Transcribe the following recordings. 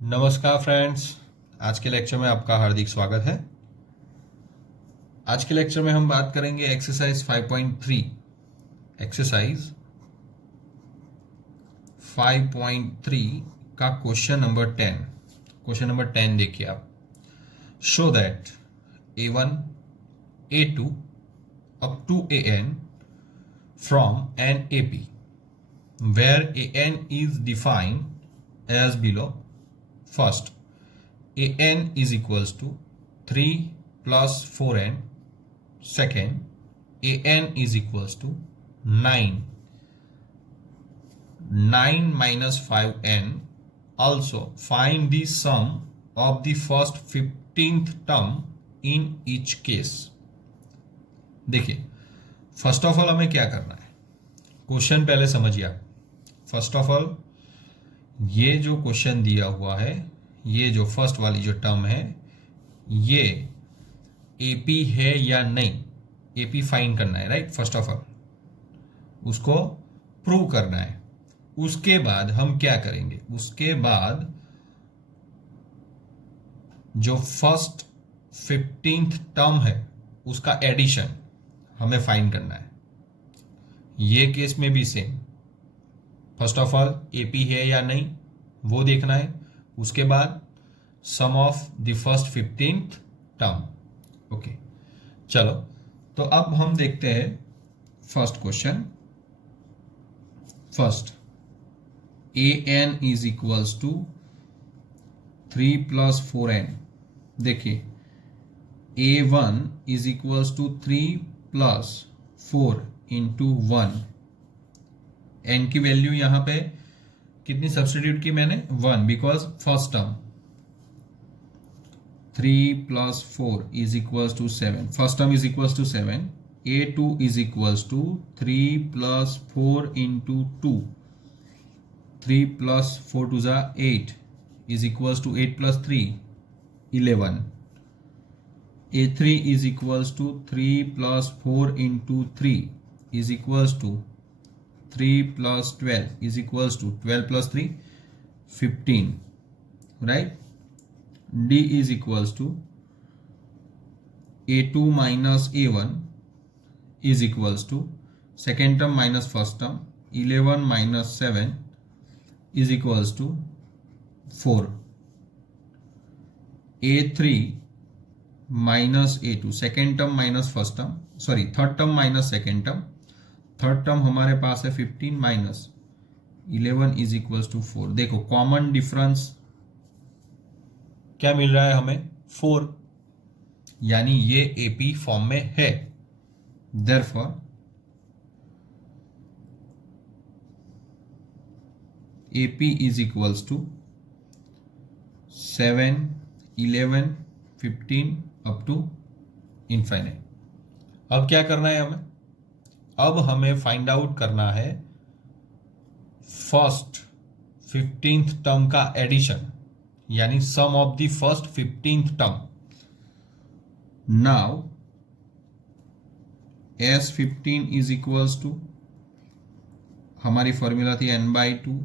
नमस्कार फ्रेंड्स। आज के लेक्चर में आपका हार्दिक स्वागत है। आज के लेक्चर में हम बात करेंगे एक्सरसाइज 5.3। एक्सरसाइज 5.3 का क्वेश्चन नंबर 10। क्वेश्चन नंबर 10 देखिए आप। Show that A1 A2 up to AN from an AP where AN is defined as below. First, AN is equals to 3 plus 4n. Second, AN is equals to 9. 9 minus 5n. Also, find the sum of the first 15th term in each case. देखिए, first of all हमें क्या करना है, question पहले समझिए आप। First of all ये जो क्वेश्चन दिया हुआ है, ये जो फर्स्ट वाली जो टर्म है, ये एपी है या नहीं, एपी फाइंड करना है, राइट। फर्स्ट ऑफ ऑल उसको प्रूव करना है। उसके बाद हम क्या करेंगे, उसके बाद जो फर्स्ट 15th टर्म है उसका एडिशन हमें फाइंड करना है। ये केस में भी same, first of all AP है या नहीं वो देखना है। उसके बाद sum of the first 15th term. Okay, चलो तो अब हम देखते हैं first question. First, AN is equals to 3 plus 4n। देखिए A1 is equals to 3 plus 4 into 1। n की वैल्यू यहां पे कितनी सब्स्टिट्यूट की मैंने, 1, because first term. 3 plus 4 is equals to 7। First term is equals to 7। A2 is equals to 3 plus 4 into 2। 3 plus 4 two ज़ा 8 is equals to 8 plus 3 11। A3 is equals to 3 plus 4 into 3 is equals to 3 plus 12 is equals to 12 plus 3 15, right? D is equals to A2 minus A1 is equals to second term minus first term, 11 minus 7 is equals to 4. A3 minus A2 second term minus first term, sorry third term minus second term. Third term हमारे पास है 15 minus 11 is equals to 4। देखो common difference क्या मिल रहा है हमें, 4, यानी ये AP form में है। Therefore AP is equals to 7, 11, 15 up to infinite. अब क्या करना है हमें, अब हमें फाइंड आउट करना है फर्स्ट 15th टर्म का एडिशन, यानी sum of the first 15th term. Now S15 is equals to, हमारी फॉर्मूला थी n/2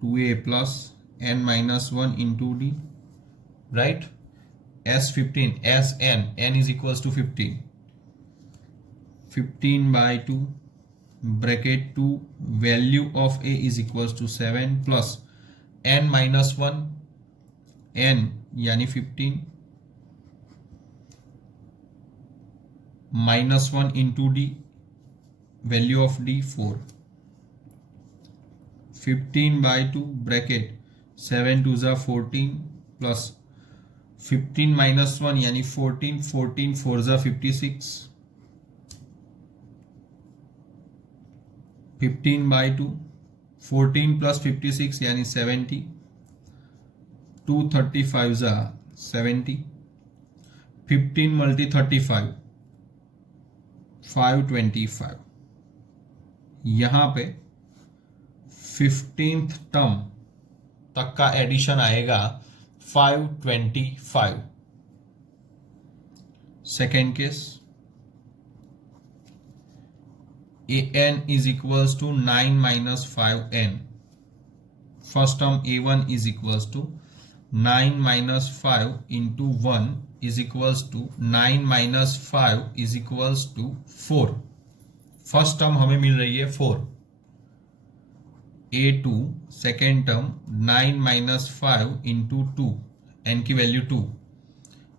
2a plus n minus 1 into d, right. S15 Sn, n is equals to 15, 15 by 2 bracket 2 value of a is equals to 7 plus n minus 1 n यानी 15 minus 1 into d value of d 4, 15 by 2 bracket 7 to the 14 plus 15 minus 1 यानी 14, 14 4 जा 56, 15 by 2, 14 plus 56 यानी 70, 235 जा 70, 15 multi 35 525। यहां पे 15th term तक का addition आएगा 525। Second case, AN is equals to 9 minus 5n। First term A1 is equals to 9 minus 5 into 1 is equals to 9 minus 5 is equals to 4। First term हमें मिल रही है 4। A2 second term 9 minus 5 into 2, n की value 2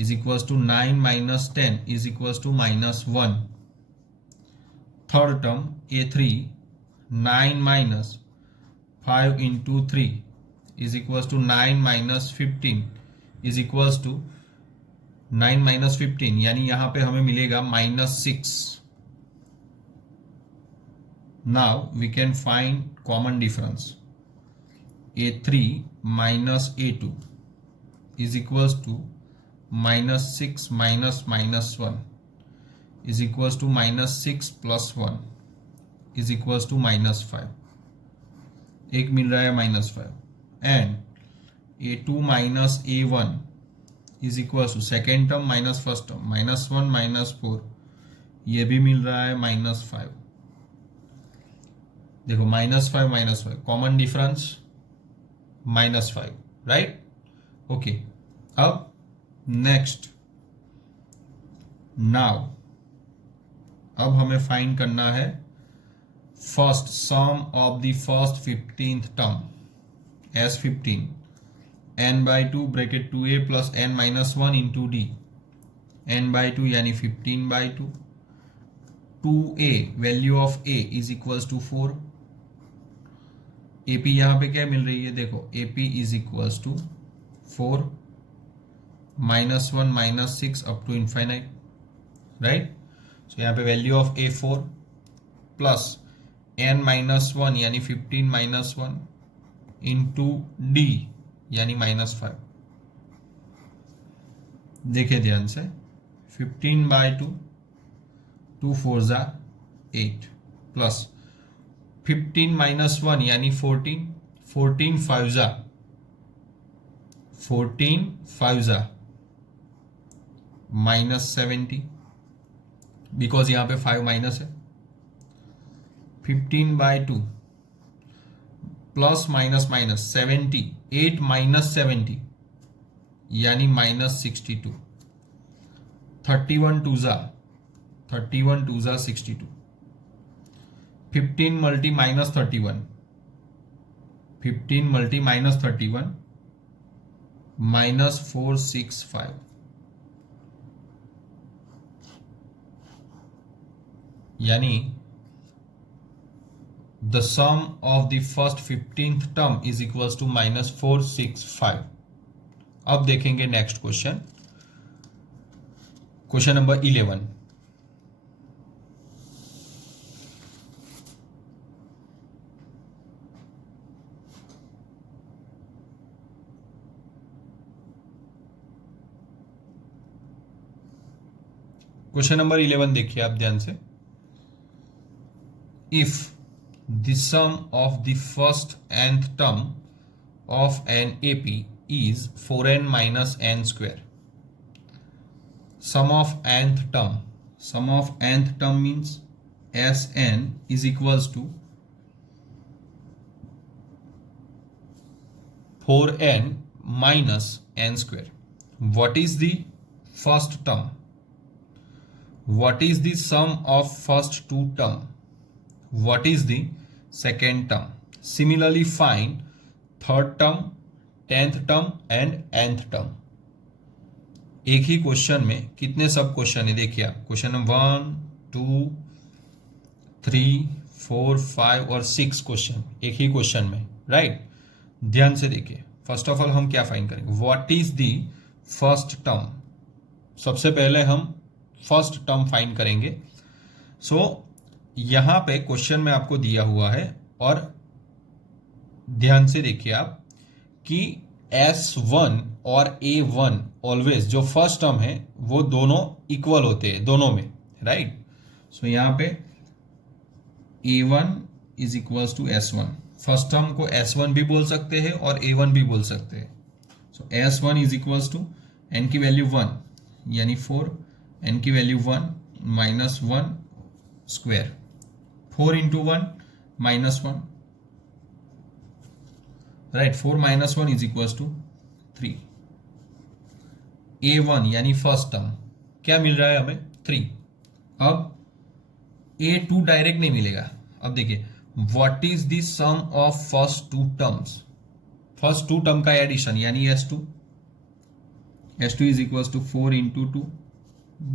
is equals to 9 minus 10 is equals to -1। Third term A3 9 minus 5 into 3 is equals to 9 minus 15 is equals to 9 minus 15, यानी यहां पे हमें मिलेगा -6। Now we can find common difference. A3 minus A2 is equals to -6 minus -1 is equals to -6 plus 1 is equals to -5। एक मिल रहा है -5 and A2 minus A1 is equal to second term minus first term -1 -4, ये भी मिल रहा है -5। देखो -5 common difference -5, right. Okay, अब नेक्स्ट नाउ अब हमें फाइंड करना है first sum of the first 15th term as 15 n/2 bracket 2a plus n minus 1 into D, n/2 यानी 15/2, 2a value of a is equals to 4। AP यहां पे क्या मिल रही है, देखो AP is equals to 4 -1 -6 up to infinite, right. So यहाँ पे value of a 4 plus n minus 1 यानी 15 माइनस 1 इंटू डी यानी -5। देखिए ध्यान से, 15/2, 2 4 ज़ा 8 प्लस 15 माइनस 1 यानी 14, 14 5 ज़ा -70, बिकॉज यहाँ पे 5 माइनस है। 15/2 प्लस माइनस 70, 8 माइनस 70 यानी -62, 31 2 ज़ा 62, 15 मल्टी -31, 15 मल्टी -31 -465, यानी the sum of the first 15th term is equals to -465। अब देखेंगे next question, question number 11। Question number 11 देखिए आप ध्यान से। If the sum of the first nth term of an AP is 4n minus n square. Sum of nth term means Sn is equals to 4n minus n square. What is the first term? What is the sum of first two term? What is the second term? Similarly find third term, 10th term and nth term। एक ही question में कितने सब question है देखिए आप, question number 1 2 3 4 5 और 6 question एक ही question में, राइट। ध्यान से देखिए, फर्स्ट ऑफ ऑल हम क्या फाइंड करेंगे, what is the first term. सबसे पहले हम फर्स्ट टर्म फाइंड करेंगे। सो यहां पे क्वेश्चन में आपको दिया हुआ है और ध्यान से देखिए आप कि S1 और A1 ऑलवेज जो फर्स्ट टर्म है वो दोनों इक्वल होते हैं दोनों में, राइट। सो यहां पे A1 is equals to S1, first term को S1 भी बोल सकते हैं और A1 भी बोल सकते हैं। So S1 is equals to n की वैल्यू 1 यानी 4, n की value 1 -1 square, 4 into 1 -1, right. 4 - 1 is equals to 3, A1 यानी फर्स्ट टर्म क्या मिल रहा है हमें 3। अब A2 डायरेक्ट नहीं मिलेगा। अब देखिए what is the sum of first two terms, first two term का एडिशन यानी S2 is equal to 4 into 2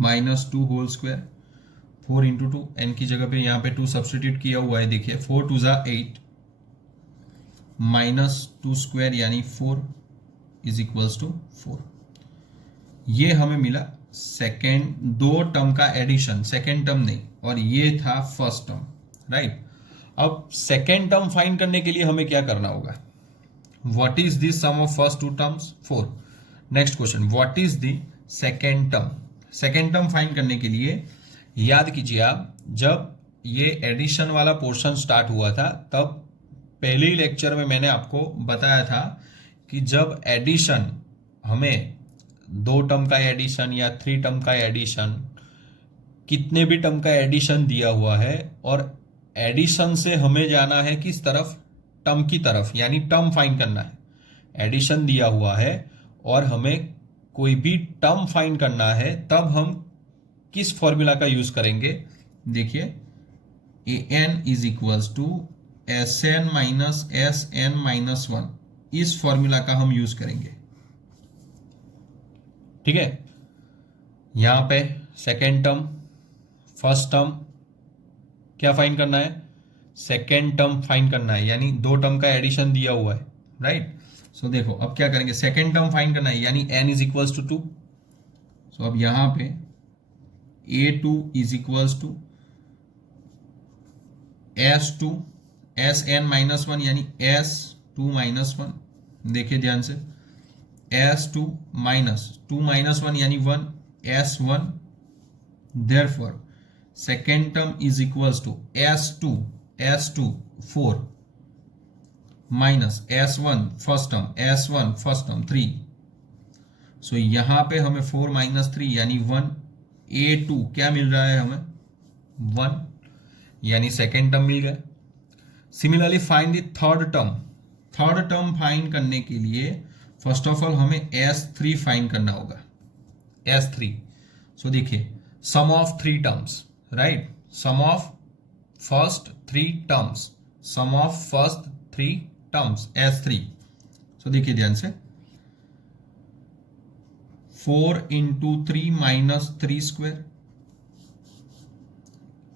minus 2 whole square, 4 into 2 N की जगह पे यहाँ पे 2 सब्सटीट्यूट किया हुआ है। देखिए 4 2 ज़ा 8 माइनस 2 स्क्वायर यानी 4 इज इक्वल्स टू 4। ये हमें मिला सेकेंड दो टर्म का एडिशन, सेकेंड टर्म नहीं, और ये था फर्स्ट टर्म, राइट। अब सेकेंड टर्म फाइंड करने के लिए हमें क्या करना होगा, what is the sum of first two terms 4। Next question, what is the second term. Second term find करने के लिए याद कीजिए आप, जब ये एडिशन वाला पोर्शन स्टार्ट हुआ था तब पहले ही लेक्चर में मैंने आपको बताया था कि जब एडिशन हमें 2 टर्म का एडिशन या 3 टर्म का एडिशन, कितने भी टर्म का एडिशन दिया हुआ है और एडिशन से हमें जाना है किस तरफ, टर्म की तरफ, यानी टर्म फाइंड करना है। एडिशन दिया हुआ है और हमें कोई भी टर्म फाइंड करना है, तब हम किस फॉर्मूला का यूज करेंगे। देखिए an is equals to Sn minus Sn minus 1, इस फॉर्मूला का हम यूज करेंगे, ठीक है। यहां पे सेकेंड टर्म, फर्स्ट टर्म क्या फाइंड करना है, सेकेंड टर्म फाइंड करना है, यानी 2 टर्म का एडिशन दिया हुआ है, राइट। सो देखो अब क्या करेंगे, सेकेंड टर्म फाइंड करना है यानी n is equals to 2। So अब यहां पे A2 is equals to S2 Sn minus 1 यानी S2 माइनस 1। देखिए ध्यान से, S2 माइनस 2 माइनस 1 यानी 1, S1। Therefore second term is equals to S2 4 minus S1 first term, S1 first term 3। So यहां पे हमें 4 माइनस 3 यानी 1, A2 क्या मिल रहा है हमें 1, यानी सेकेंड टर्म मिल गया। Similarly find the third term. Third term find करने के लिए फर्स्ट ऑफ ऑल हमें S3 फाइंड करना होगा, S3। सो देखिए sum of 3 terms, right, sum of first 3 terms, sum of first 3 terms S3। So देखिए ध्यान से, 4 into 3 minus 3 square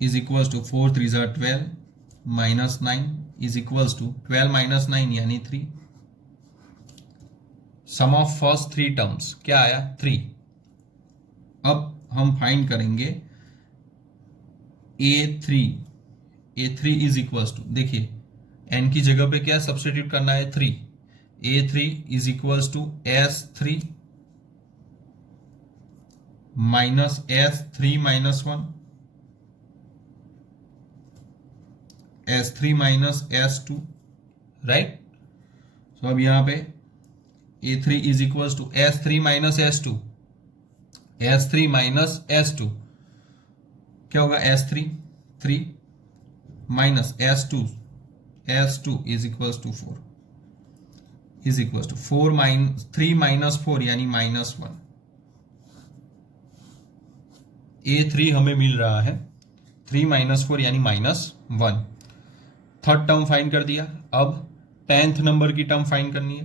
is equals to 4 3 ज़ा 12 minus 9 is equals to 12 minus 9 यानी 3। सम of first 3 terms क्या आया 3। अब हम फाइंड करेंगे A3 इज इक्वल्स टू, देखिए n की जगह पे क्या सब्स्टिट्यूट करना है 3, A3 is equals to S3 minus S3 minus 1, S3 minus S2, right. So अब यहां पे A3 is equals to S3 minus S2, S3 minus S2 क्या होगा S3 3 minus S2 is equals to 4 is equals to 4 minus 3 minus 4 यानी minus 1। A3 हमें मिल रहा है 3 minus 4 यानी माइनस 1। थर्ड टर्म फाइंड कर दिया। अब 10th नंबर की टर्म फाइंड करनी है।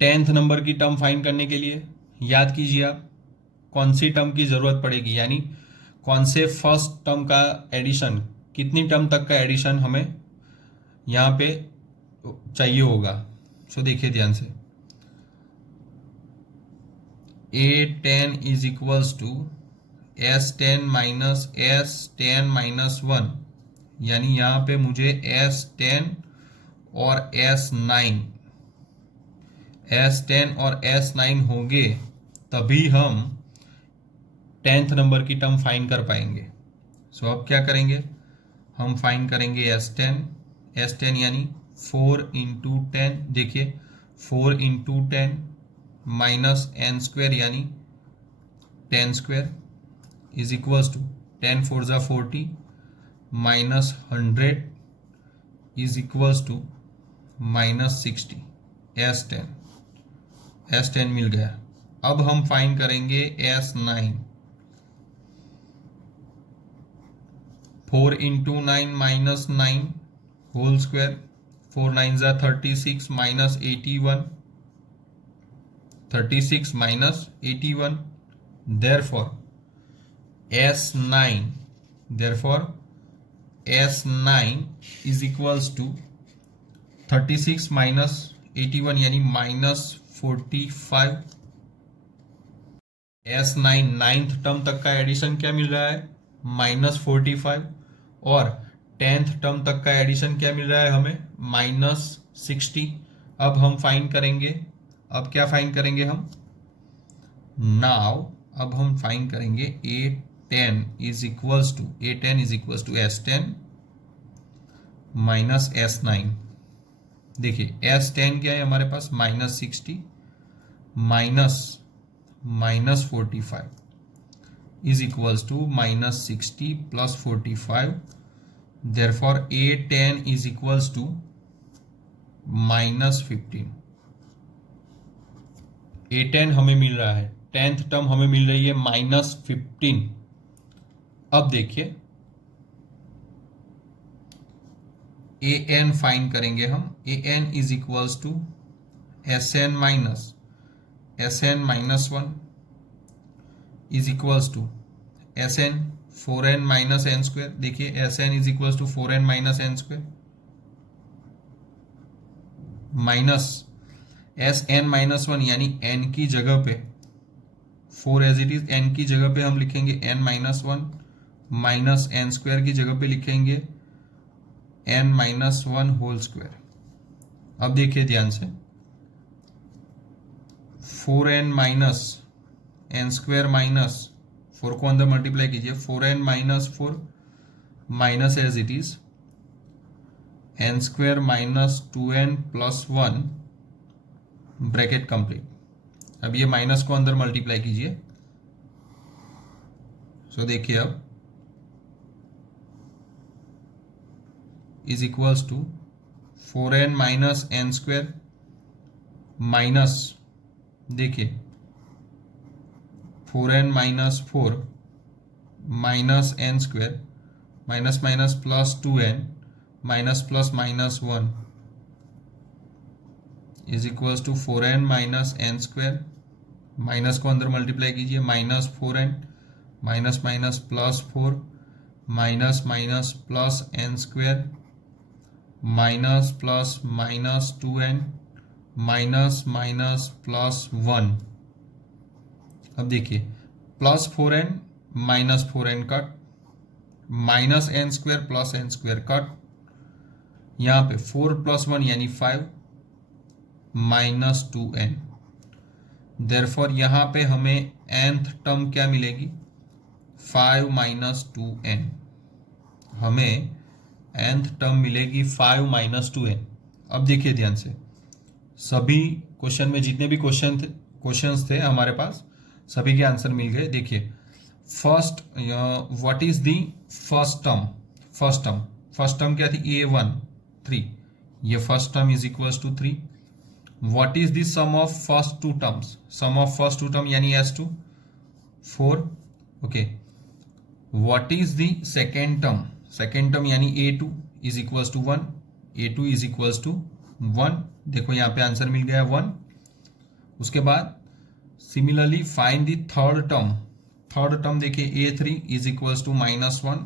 10th नंबर की टर्म फाइंड करने के लिए याद कीजिए आप कौन सी टर्म की जरूरत पड़ेगी, यानी कौन से फर्स्ट टर्म का एडिशन, कितनी टर्म तक का एडिशन हमें यहां पे चाहिए होगा। सो देखिए ध्यान से, A10 is equals to S10 minus S10 minus 1, यानी यहां पे मुझे S10 और S9 और S9 होंगे तभी हम 10th नंबर की टर्म फाइंड कर पाएंगे। सो अब क्या करेंगे, हम फाइंड करेंगे S10 यानी 4 इंटू 10, देखिए 4 इंटू 10 माइनस n स्क्वायर यानी 10 स्क्वायर इज इक्वल्स टू 10 4 ज़ा 40 minus 100 is equals to minus 60। S10 मिल गया। अब हम फाइंड करेंगे S9। 4 into 9 minus 9 whole square, 4 9s are 36 minus 81, 36 minus 81, therefore S9 is equals to 36 minus 81 यानी minus 45। S9 ninth term तक का एडिशन क्या मिल रहा है, -45, और 10th टर्म तक का एडिशन क्या मिल रहा है हमें, -60। अब हम फाइंड करेंगे, अब क्या फाइंड करेंगे हम, नाउ अब हम फाइंड करेंगे A10 is equals to S10 minus S9। देखिए S10 क्या है हमारे पास, -60 minus 45 is equals to -60 plus 45, therefore A10 is equals to -15। A10 हमें मिल रहा है, 10th टर्म हमें मिल रही है -15। अब देखिए AN फाइंड करेंगे हम, AN is equals to SN minus 1 is equals to SN 4n minus n square। देखिए SN is equals to 4n minus n square minus SN minus 1 यानी n की जगह पे 4 एज इट इज, n की जगह पे हम लिखेंगे n minus 1 minus n square की जगह पे लिखेंगे n minus 1 होल स्क्वायर। अब देखिए ध्यान से, 4n minus n square minus 4 को अंदर मल्टीप्लाई कीजिए, 4n minus 4 minus as it is n square minus 2n plus 1 bracket complete. अब ये माइनस को अंदर मल्टीप्लाई कीजिए, सो देखिए अब is equals to 4n minus n square minus, देखिए 4n minus 4 minus n square minus minus plus 2n minus plus minus 1 is equals to 4n minus n square, minus को अंदर multiply कीजिए, minus 4n minus minus plus 4 minus minus plus n square minus plus minus 2n minus minus plus 1। अब देखिए plus 4n minus 4n cut, minus n square plus n square cut, यहाँ पे 4 plus 1 यानी 5 minus 2n। Therefore यहाँ पे हमें nth term क्या मिलेगी, 5 माइनस 2n। हमें nth टर्म मिलेगी 5 माइनस 2n। अब देखिए ध्यान से, सभी क्वेश्चन में जितने भी क्वेश्चंस थे हमारे पास, सभी के आंसर मिल गए। देखिए first, what is the first term क्या थी, A1 3, ये first term is equals to 3। What is the sum of first two terms, sum of first two term यानी S2 4, okay. What is the second term यानी A2 is equals to 1, A2 is equals to 1। देखो यहाँ पे answer मिल गया 1। उसके बाद similarly find the third term देखिए A3 is equals to -1,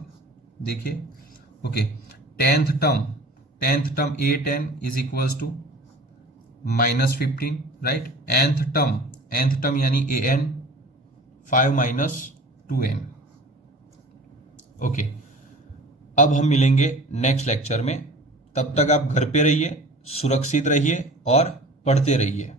देखिए okay. Tenth term A10 is equals to -15, right. nth term यानी AN 5 माइनस 2n, ओके। अब हम मिलेंगे नेक्स्ट लेक्चर में, तब तक आप घर पे रहिए, सुरक्षित रहिए और पढ़ते रहिए।